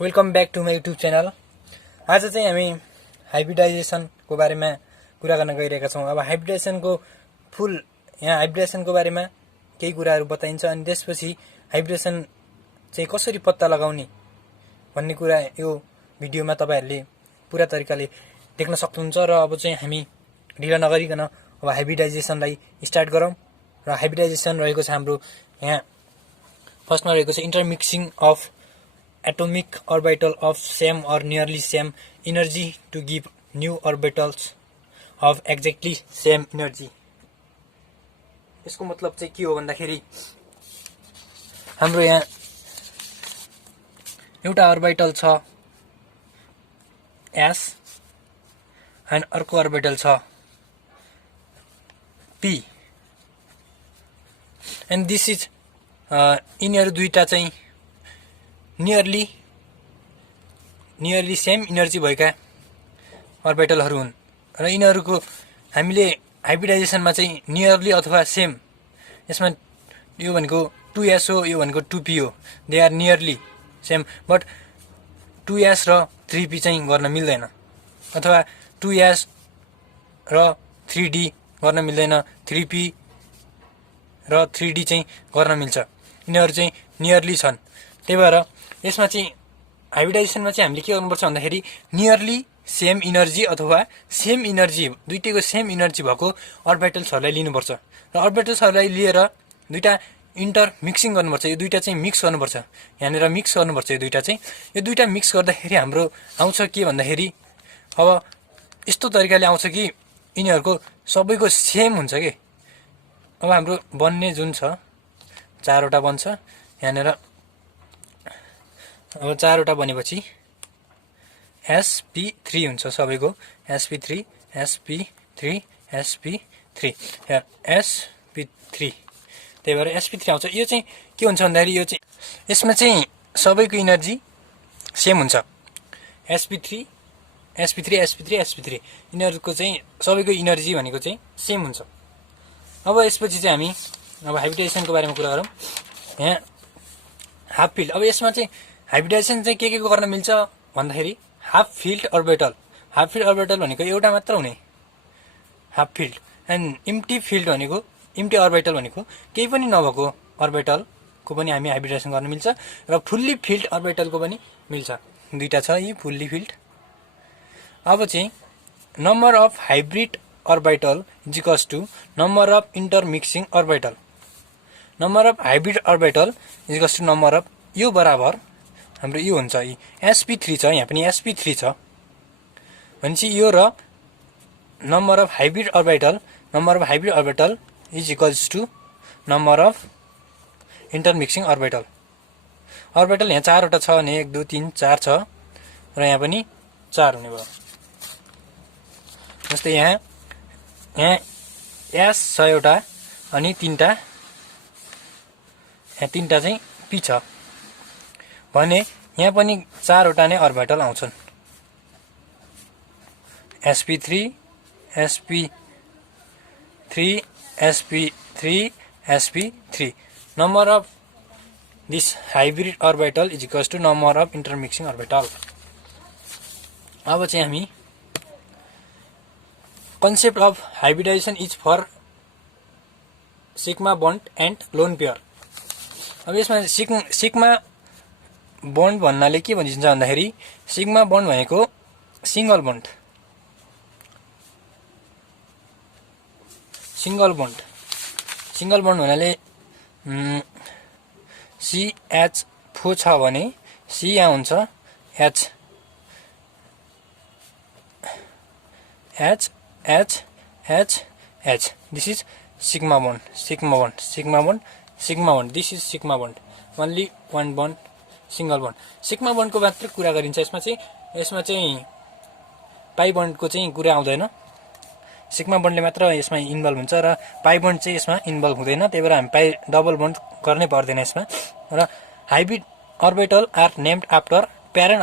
Welcome back to my YouTube channel. आज चाहिँ हामी हाइब्रिडाइजेसनको बारेमा कुरा गर्न गइरहेका छौँ। अब हाइब्रिडाइजेसनको यहाँ हाइब्रिडाइजेसनको बारेमा केही कुराहरू बताइन्छ अनि त्यसपछि हाइब्रिडेसन चाहिँ कसरी पत्ता लगाउने भन्ने कुरा यो भिडियोमा तपाईँहरूले पुरा तरिकाले देख्न सक्नुहुन्छ। र अब चाहिँ हामी ढिला नगरिकन अब हाइब्रिडाइजेसनलाई स्टार्ट गरौँ। र हाइब्रिडाइजेसन रहेको छ हाम्रो यहाँ फर्स्टमा रहेको छ इन्टरमिक्सिङ of atomic orbital of same or nearly same energy to give new orbitals of exactly same energy। यसको मतलब चाहिँ के हो भन्दाखेरि हाम्रो यहाँ एउटा अर्बिटल छ S अनि अर्को अर्बिटल छ P and this is यिनीहरू दुईटा चाहिँ नियरली सेम इनर्जी भएका अर्बिटलहरू हुन्। र यिनीहरूको हामीले हाइब्रिडाइजेसनमा चाहिँ नियरली अथवा सेम, यसमा यो भनेको 2s हो, यो भनेको 2p हो, they are nearly same, but 2s र 3p चाहिँ गर्न मिल्दैन, अथवा 2s र 3d गर्न मिल्दैन, 3p र 3d चाहिँ गर्न मिल्छ। यिनीहरू चाहिँ नियरली छन्। त्यही भएर यसमा चाहिँ हाइब्रिडाइजेसनमा चाहिँ हामीले के गर्नुपर्छ भन्दाखेरि नियरली सेम इनर्जी अथवा सेम इनर्जी, दुईटैको सेम इनर्जी भएको अर्बिटल्सहरूलाई लिनुपर्छ। र अर्बिटल्सहरूलाई लिएर दुईटा इन्टर मिक्सिङ गर्नुपर्छ। यो दुईटा चाहिँ मिक्स गर्नुपर्छ, यहाँनिर मिक्स गर्नुपर्छ। यो दुईटा मिक्स गर्दाखेरि हाम्रो आउँछ के भन्दाखेरि अब यस्तो तरिकाले आउँछ कि यिनीहरूको सबैको सेम हुन्छ के। अब हाम्रो बन्ने जुन छ 4वटा बन्छ यहाँनिर। अब 4वटा बनेपछि sp3 हुन्छ सबैको, sp3 sp3 sp3 sp3। त्यही भएर sp3 आउँछ। यो चाहिँ के हुन्छ भन्दाखेरि यो चाहिँ यसमा चाहिँ सबैको इनर्जी सेम हुन्छ, sp3 sp3 sp3 sp3 यिनीहरूको चाहिँ सबैको इनर्जी भनेको चाहिँ सेम हुन्छ। अब यसपछि चाहिँ हामी अब हाइब्रिडाइजेसनको बारेमा कुरा गरौँ। यहाँ हाफ फिल्ड, अब यसमा चाहिँ हाइब्रिडाइजेसन चाहिँ के गर्न मिल्छ भन्दाखेरि हाफ फिल्ड अर्बिटल भनेको एउटा मात्र हुने half filled, and empty field भनेको इम्टी अर्बिटल भनेको केही पनि नभएको अर्बिटलको पनि हामी हाइब्रिडाइजेसन गर्न मिल्छ। र फुल्ली फिल्ड अर्बिटलको पनि मिल्छ। दुईटा छ यी फुल्ली फिल्ड। अब चाहिँ number of hybrid orbital is equals to number of intermixing orbital. Number of hybrid orbital is equals to number of, यो बराबर हाम्रो यो हुन्छ यी sp3 छ, यहाँ पनि sp3 छ भनेपछि यो र number of hybrid orbital is equals to number of intermixing orbital यहाँ 4वटा छ भने 1 2 3 4 छ र यहाँ पनि 4 हुने भयो। जस्तै यहाँ s छ एउटा अनि 3टा चाहिँ p छ भने यहाँ पनि 4वटा नै अर्बिटल आउँछन्, sp3 sp3 sp3 sp3। Number of this hybrid orbital is equals to number of intermixing orbital. अब चाहिँ हामी concept of hybridization is for sigma bond and lone pair. अब यसमा सिग्मा बन्ड भन्नाले के भनिन्छ भन्दाखेरि सिग्मा बन्ड भनेको सिंगल बन्ड भन्नाले CH4 छ भने C यहाँ हुन्छ H this is sigma bond this is sigma bond, only one bond, single bond. Sigma बन्डको मात्र कुरा गरिन्छ। यसमा चाहिँ पाई बन्डको चाहिँ कुरा आउँदैन। सिग्मा बन्डले मात्र यसमा इन्भल्भ हुन्छ र पाई बन्ड चाहिँ यसमा इन्भल्भ हुँदैन। त्यही भएर हामी पाई डबल बन्ड गर्नै पर्दैन यसमा। र hybrid orbital are named after parent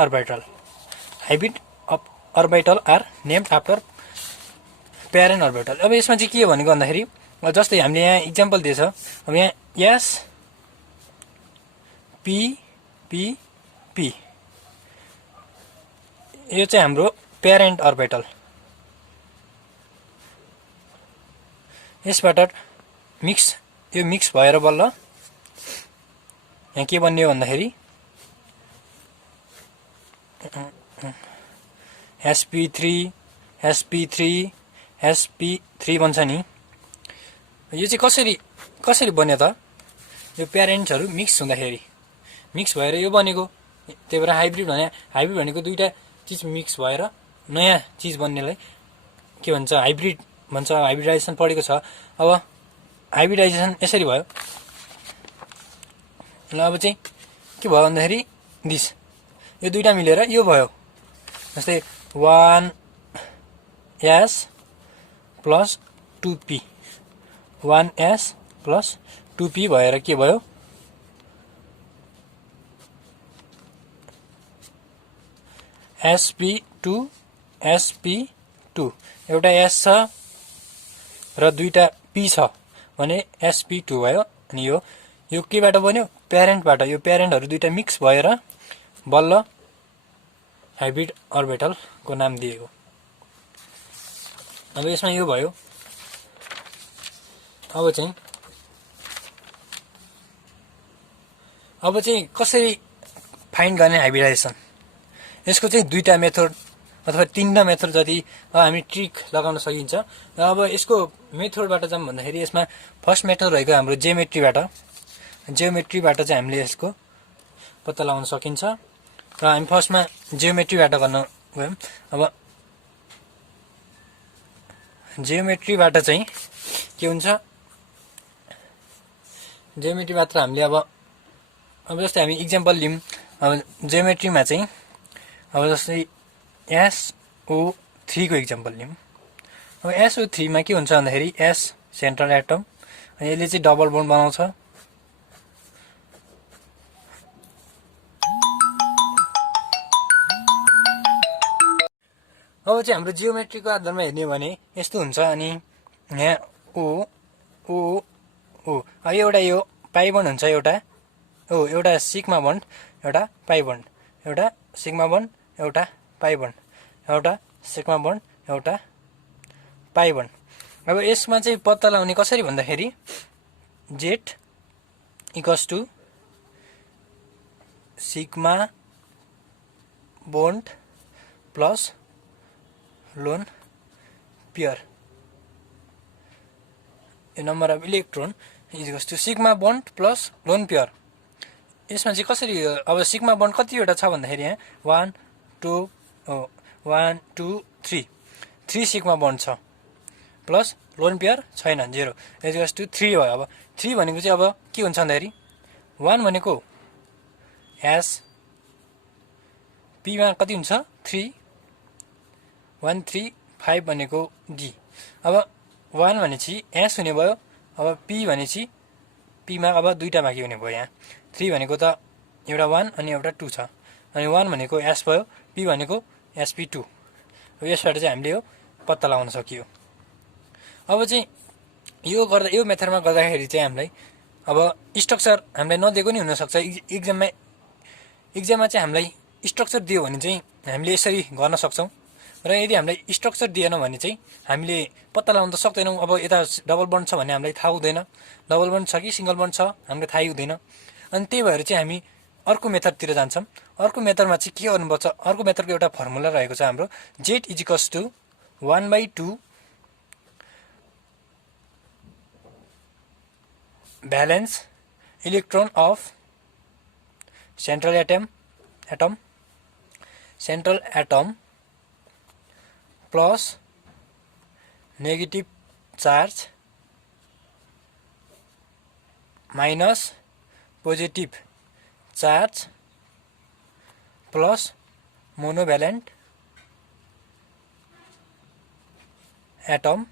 orbital. अब यसमा चाहिँ के भनेको भन्दाखेरि जस्तै हामीले यहाँ इक्जाम्पल दिएछ। अब यहाँ s p p p यो चाहिँ हाम्रो प्यारेन्ट अर्बिटल। यसबाट यो मिक्स भएर बल्ल यहाँ के बन्ने हो भन्दाखेरि sp3 sp3 sp3 बन्छ नि। यो चाहिँ कसरी बन्यो त? यो प्यारेन्ट्सहरू मिक्स हुँदाखेरि मिक्स भएर यो बनेको। त्यही भएर हाइब्रिड भनेको दुईटा चिज मिक्स भएर नयाँ चिज बन्नेलाई के भन्छ? हाइब्रिड भन्छ। हाइब्रिडाइजेसन पढेको छ। अब हाइब्रिडाइजेसन यसरी भयो। ल अब चाहिँ के भयो भन्दाखेरि यो दुईटा मिलेर यो भयो। जस्तै 1s plus 2p 1s plus 2p भएर के भयो? sp2 एउटा s छ र दुईटा p छ भने sp2 भयो। अनि यो केबाट बन्यो? प्यारेन्टबाट। यो प्यारेन्टहरू दुईटा मिक्स भएर बल्ल हाइब्रिड अर्बिटलको नाम दिएको। अब यसमा यो भयो। अब चाहिँ कसरी फाइन्ड गर्ने हाइब्रिडाइजेसन? यसको चाहिँ दुईटा मेथड अथवा तीनटा मेथड जति हामी ट्रिक लगाउन सकिन्छ। र अब यसको मेथडबाट जाउँ भन्दाखेरि यसमा फर्स्ट मेथड रहेको हाम्रो जियोमेट्रीबाट चाहिँ हामीले यसको पत्ता लगाउन सकिन्छ। र हामी फर्स्टमा जियोमेट्रीबाट गर्न गयौँ। अब जियोमेट्रीबाट चाहिँ के हुन्छ? जियोमेट्रीबाट हामीले अब जस्तै हामी इक्जाम्पल लियौँ। अब जियोमेट्रीमा चाहिँ अब जस्तै SO3 को इक्जाम्पल लियौँ। अब SO3 मा के हुन्छ भन्दाखेरि S सेन्ट्रल एटम, यसले चाहिँ डबल बोन्ड बनाउँछ। अब चाहिँ हाम्रो जियोमेट्रीको आधारमा हेर्ने हो भने यस्तो हुन्छ। अनि यहाँ O एउटा यो पाइ बोन्ड हुन्छ। एउटा सिग्मा बोन्ड, एउटा पाइ बोन्ड, एउटा सिग्मा बोन्ड, एउटा पाइ बोन्ड, एउटा सिग्मा बोन्ड, एउटा पाइ बोन्ड। अब यसमा चाहिँ पत्ता लगाउने कसरी भन्दाखेरि Z equals to sigma bond plus lone pair, यो number of electron equals to sigma bond plus lone pair. यसमा चाहिँ कसरी? अब सिग्मा बोन्ड कतिवटा छ भन्दाखेरि यहाँ 1 2 3 सिग्मा बोन्ड छ प्लस लोन पेयर छैन, 0 इक्वल्स टु 3 भयो। अब 3 भनेको चाहिँ अब के हुन्छ भन्दाखेरि 1 भनेको S, P मा कति हुन्छ? 3 1 3 5 भनेको D। अब 1 भनेपछि S हुने भयो। अब P भनेपछि P मा अब दुईटा बाँकी हुने भयो। यहाँ 3 भनेको त एउटा 1 अनि एउटा 2 छ। अनि 1 भनेको S भयो, P भनेको sp2। अब यसबाट चाहिँ हामीले यो पत्ता लगाउन सकियो। अब चाहिँ यो मेथडमा गर्दाखेरि चाहिँ हामीलाई अब स्ट्रक्चर हामीलाई नदिएको नि हुनसक्छ। इक्जाममा चाहिँ हामीलाई स्ट्रक्चर दियो भने चाहिँ हामीले यसरी गर्न सक्छौँ। र यदि हामीलाई स्ट्रक्चर दिएन भने चाहिँ हामीले पत्ता लगाउन त सक्दैनौँ। अब यता डबल बन्ड छ भन्ने हामीलाई थाहा हुँदैन, डबल बन्ड छ कि सिङ्गल बन्ड छ हामीलाई थाहै हुँदैन। अनि त्यही भएर चाहिँ हामी अर्को मेथडतिर जान्छौँ। अर्को मेथडमा चाहिँ के गर्नुपर्छ? अर्को मेथडको एउटा फर्मुला रहेको छ हाम्रो Z equals to 1/2 valence electron of central atom plus negative charge minus positive charge plus monovalent atom.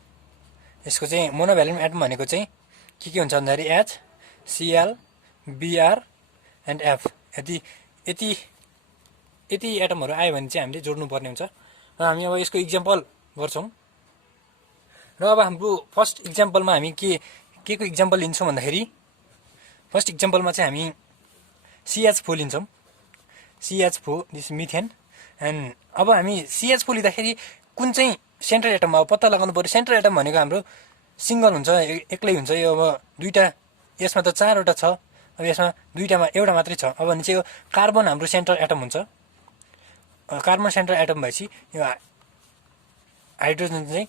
यसको चाहिँ मोनोभ्यालेन्ट एटम भनेको चाहिँ के हुन्छ भन्दाखेरि H, Cl, Br and F। यति एटमहरू आयो भने चाहिँ हामीले जोड्नु पर्ने हुन्छ। र हामी अब यसको इक्जाम्पल गर्छौँ। र अब हाम्रो फर्स्ट इक्जाम्पलमा हामी के को इक्जाम्पल लिन्छौँ भन्दाखेरि फर्स्ट इक्जाम्पलमा चाहिँ हामी CH4 लिन्छौँ। CH4 this methane. एन्ड अब हामी CH4 लिँदाखेरि कुन चाहिँ सेन्ट्रल एटम अब पत्ता लगाउनु पर्यो। सेन्ट्रल एटम भनेको हाम्रो सिङ्गल हुन्छ, एक्लै हुन्छ। यो अब दुईटा, यसमा त 4वटा छ, अब यसमा दुईटामा एउटा मात्रै छ। अब भने चाहिँ यो कार्बन हाम्रो सेन्ट्रल एटम हुन्छ। कार्बन सेन्ट्रल एटम भएपछि यो हाइड्रोजन चाहिँ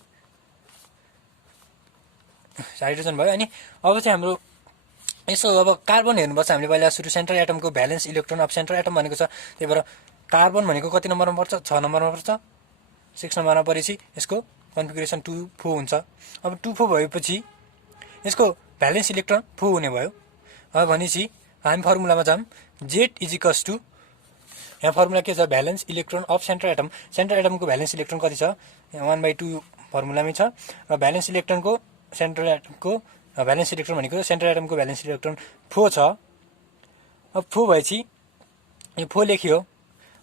हाइड्रोजन भयो। अनि अब चाहिँ हाम्रो यसो अब कार्बन हेर्नुपर्छ हामीले पहिला सुरु। सेन्ट्रल एटमको valence electron of central atom भनेको छ, त्यही भएर कार्बन भनेको कति नम्बरमा पर्छ? 6 नम्बरमा पर्छ। 6 नम्बरमा परेपछि यसको कन्फिगरेसन 2,4 हुन्छ। अब 2,4 भएपछि यसको भ्यालेन्स इलेक्ट्रोन 4 हुने भयो। अब भनेपछि हामी फर्मुलामा जाऊँ। Z इजिकल्स टु, यहाँ फर्मुला के छ? Valence electron of central atom. Central एटमको भ्यालेन्स इलेक्ट्रोन कति छ? 1/2 फर्मुलामै छ। र भ्यालेन्स इलेक्ट्रोनको सेन्ट्रल एटमको भ्यालेन्स इलेक्ट्रोन भनेको सेन्ट्रल एटमको भ्यालेन्स इलेक्ट्रोन 4 छ। अब 4 भएपछि यो 4 लेखियो।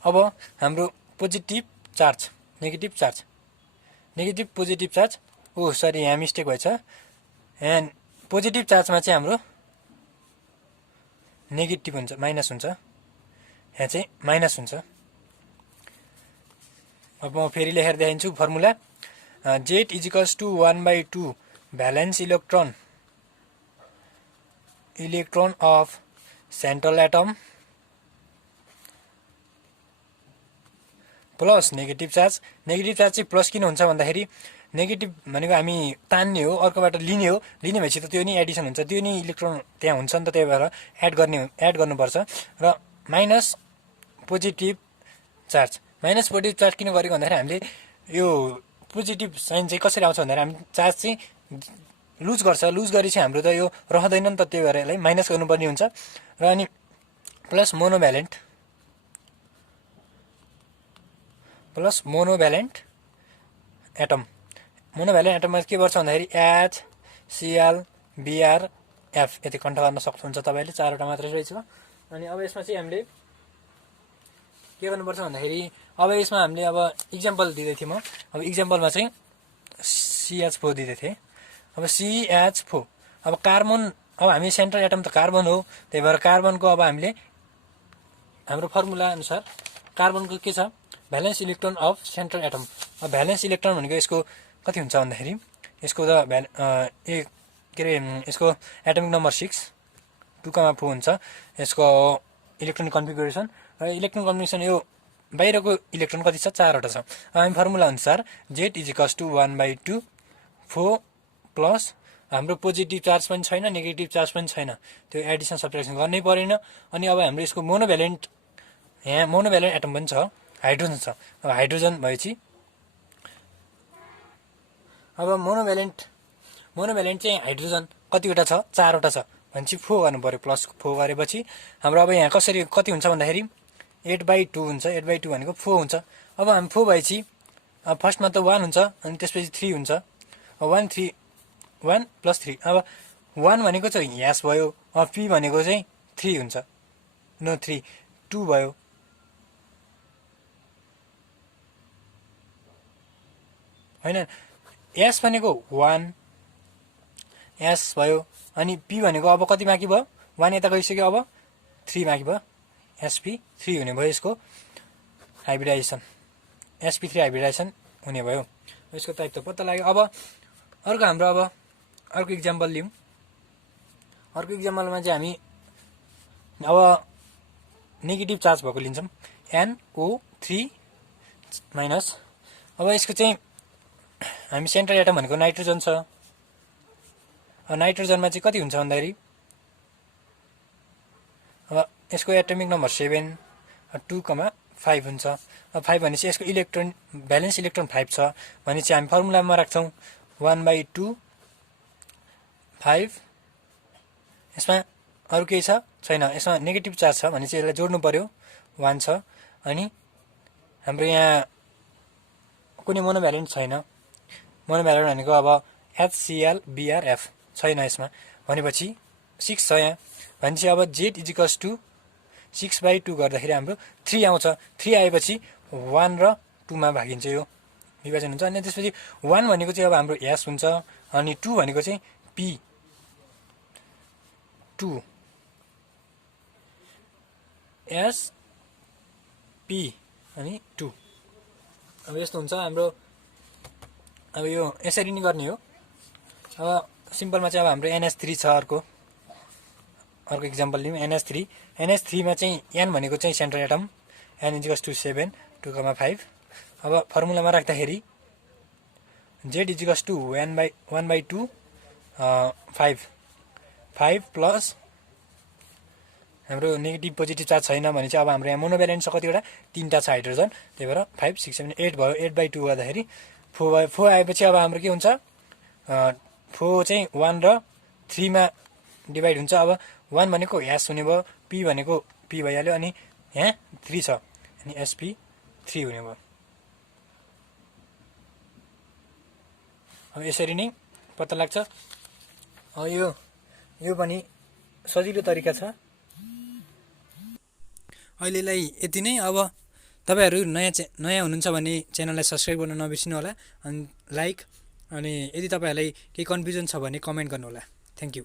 अब हाम्रो positive charge, negative charge, negative positive charge, oh sorry यहाँ मिस्टेक भएछ। एन्ड पोजिटिभ चार्जमा चाहिँ हाम्रो नेगेटिभ हुन्छ, माइनस हुन्छ। यहाँ चाहिँ माइनस हुन्छ। अब म फेरि लेखेर देखाइदिन्छु formula. Z equals to 1/2 valence electron of central atom plus negative charge. Negative charge चाहिँ प्लस किन हुन्छ भन्दाखेरि नेगेटिभ भनेको हामी तान्ने हो, अर्कोबाट लिने हो। लिने भएपछि त त्यो नि एडिसन हुन्छ, त्यो नि इलेक्ट्रोन त्यहाँ हुन्छ नि त, त्यही भएर एड गर्नुपर्छ। र minus positive charge, minus positive charge किन गरेको भन्दाखेरि हामीले यो पोजिटिभ साइन चाहिँ कसरी आउँछ भन्दाखेरि हामी चार्ज चाहिँ लुज गर्छ, लुज गरेपछि हाम्रो त यो रहँदैन नि त, त्यही भएर यसलाई माइनस गर्नुपर्ने हुन्छ। र अनि प्लस मोनोभ्यालेन्ट एटम। मोनोभ्यालेन्ट एटममा के गर्छ भन्दाखेरि HCl Br F, यति कन्ट गर्न सक्नुहुन्छ तपाईँले, 4वटा मात्रै रहेछ। अनि अब यसमा चाहिँ हामीले के गर्नुपर्छ भन्दाखेरि अब यसमा हामीले अब इक्जाम्पल दिँदै थिएँ म। अब इक्जाम्पलमा चाहिँ CH4 दिँदै थिएँ। अब CH4, अब कार्बन, अब हामी सेन्ट्रल एटम त कार्बन हो, त्यही भएर कार्बनको अब हामीले हाम्रो फर्मुला अनुसार कार्बनको के छ? Valence electron of central atom. अब भ्यालेन्स इलेक्ट्रोन भनेको यसको कति हुन्छ भन्दाखेरि यसको त के अरे यसको एटमिक नम्बर 6, 2,4 हुन्छ यसको इलेक्ट्रोनिक कन्फिगरेसन। र इलेक्ट्रोनिक कन्फिगरेसन यो बाहिरको इलेक्ट्रोन कति छ? 4वटा छ। हामी फर्मुला अनुसार Z इजिकल्स टु 1/2 4 प्लस हाम्रो पोजिटिभ चार्ज पनि छैन, नेगेटिभ चार्ज पनि छैन, त्यो एडिसन सब्ट्र्याक्सन गर्नै परेन। अनि अब हाम्रो यसको मोनोभ्यालेन्ट, यहाँ मोनोभ्यालेन्ट एटम पनि छ, हाइड्रोजन छ। अब हाइड्रोजन भएपछि अब मोनोभ्यालेन्ट चाहिँ हाइड्रोजन कतिवटा छ? 4वटा छ भनेपछि 4 गर्नु पऱ्यो। प्लस 4 गरेपछि हाम्रो अब यहाँ कसरी कति हुन्छ भन्दाखेरि 8/2 हुन्छ। 8/2 भनेको 4 हुन्छ। अब हामी 4 भएपछि फर्स्टमा त 1 हुन्छ, अनि त्यसपछि 3 हुन्छ। 1 प्लस 3, अब 1 भनेको चाहिँ ह्यास भयो, अब P भनेको चाहिँ 3 हुन्छ, 2 भयो। होइन, S भनेको 1 S भयो, अनि P भनेको अब कति बाँकी भयो? 1 यता गइसक्यो, अब 3 बाँकी भयो। sp3 हुने भयो यसको हाइब्रिडाइजेसन, sp3 हाइब्रिडाइजेसन हुने भयो। यसको टाइप त पत्ता लाग्यो। अब अर्को हाम्रो अब अर्को इक्जाम्पल लिउँ। अर्को इक्जाम्पलमा चाहिँ हामी अब नेगेटिभ चार्ज भएको लिन्छौँ, NO3-। अब यसको चाहिँ हामी सेन्ट्रल एटम भनेको नाइट्रोजन छ। नाइट्रोजनमा चाहिँ कति हुन्छ भन्दाखेरि अब यसको एटमिक नम्बर 7, 2,5 हुन्छ। अब 5 भनेपछि यसको भ्यालेन्स इलेक्ट्रोन 5 छ भनेपछि हामी फर्मुलामा राख्छौँ 1/2 5। यसमा अरू केही छ? छैन। यसमा नेगेटिभ चार्ज छ भने चाहिँ यसलाई जोड्नु पर्यो, 1 छ। अनि हाम्रो यहाँ कुनै मोनोभ्यालेन्ट छैन। मोनोभ्यालेन्ट भनेको अब HCl Br F छैन यसमा, भनेपछि 6 छ यहाँ। भनेपछि अब Z इजिकल्स टु 6/2 गर्दाखेरि हाम्रो 3 आउँछ। 3 आएपछि 1 र 2 मा भागिन्छ, यो विभाजन हुन्छ। अनि त्यसपछि 1 भनेको चाहिँ अब हाम्रो S हुन्छ, अनि 2 भनेको चाहिँ P2 SP अनि 2। अब यस्तो हुन्छ हाम्रो। अब यो यसरी नै गर्ने हो। अब सिम्पलमा चाहिँ अब हाम्रो NH3 छ। अर्को इक्जाम्पल लिउँ NH3 मा चाहिँ n भनेको चाहिँ सेन्ट्रल एटम n = 7 2,5। अब फर्मुलामा राख्दाखेरि Z = 1/2 5 प्लस हाम्रो नेगेटिभ पोजिटिभ चार्ज छैन भने चाहिँ अब हाम्रो यहाँ मोनोभ्यालेन्ट छ कतिवटा 3टा छ हाइड्रोजन, त्यही भएर 5 6 7 8 भयो। 8/2 गर्दाखेरि 4 आएपछि अब हाम्रो के हुन्छ 4 चाहिँ 1 र 3 मा डिभाइड हुन्छ। अब 1 भनेको S हुने भयो, P भनेको P भइहाल्यो, अनि यहाँ 3 छ अनि sp3 हुने भयो। अब यसरी नै पत्ता लाग्छ। यो पनि सजिलो तरिका छ। अहिलेलाई यति नै। अब तपाईहरु नयाँ हुनुहुन्छ भने च्यानललाई सब्स्क्राइब गर्न नबिर्सिनु होला, अनि लाइक, अनि यदि तपाईहरुलाई केही कन्फ्युजन छ भने कमेन्ट गर्नु होला। Thank you.